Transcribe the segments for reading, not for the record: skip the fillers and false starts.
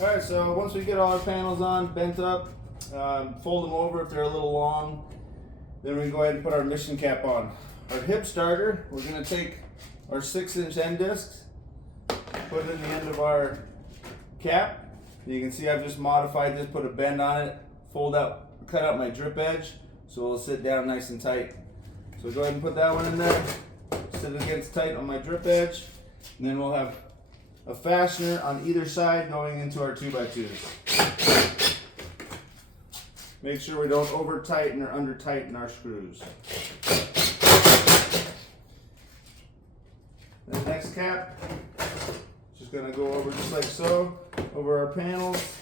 Alright, so once we get all our panels on, bent up, fold them over if they're a little long, then we can go ahead and put our mission cap on. Our hip starter, we're going to take our 6-inch end discs, put it in the end of our cap. You can see I've just modified this, put a bend on it, cut out my drip edge so it'll sit down nice and tight. So go ahead and put that one in there, sit it against tight on my drip edge, and then we'll have a fastener on either side going into our 2x2s. Make sure we don't over tighten or under tighten our screws. The next cap, just going to go over just like so, over our panels,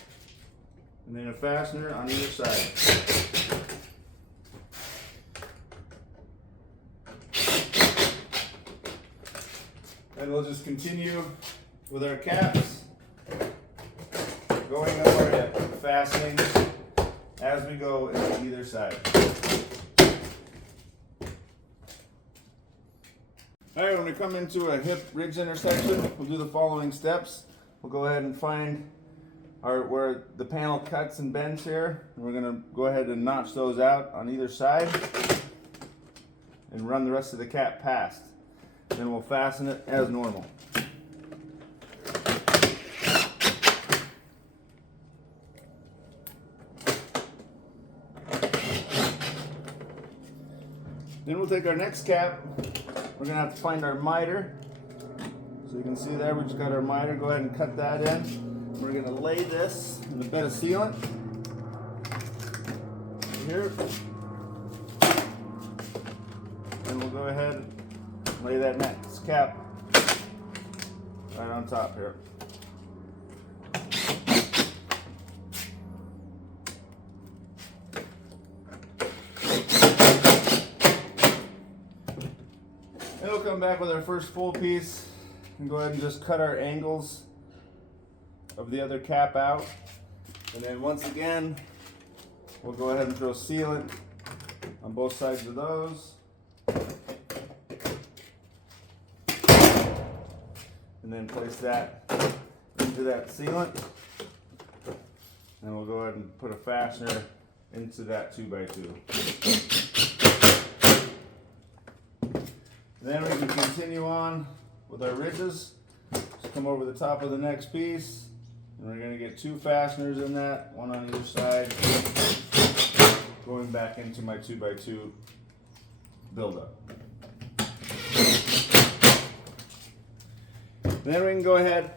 and then a fastener on either side. And we'll just continue with our caps, going up our hip, fastening as we go into either side. Alright, when we come into a hip ridge intersection, we'll do the following steps. We'll go ahead and find where the panel cuts and bends here. And we're going to go ahead and notch those out on either side and run the rest of the cap past. Then we'll fasten it as normal. Then we'll take our next cap. We're going to have to find our miter. So you can see there we just got our miter. Go ahead and cut that in. We're going to lay this in a bed of sealant here. And we'll go ahead and lay that next cap right on top here. Then we'll come back with our first full piece and go ahead and just cut our angles of the other cap out. And then once again, we'll go ahead and throw sealant on both sides of those. And then place that into that sealant. And we'll go ahead and put a fastener into that 2x2. Then we can continue on with our ridges. Just come over the top of the next piece. And we're going to get 2 fasteners in that, one on either side, going back into my 2x2 buildup. Then we can go ahead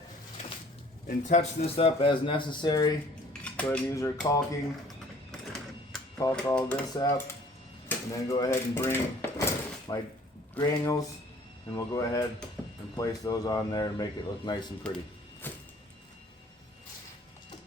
and touch this up as necessary. Go ahead and use our caulking. Caulk all this up. And then go ahead and bring my granules, and we'll go ahead and place those on there and make it look nice and pretty.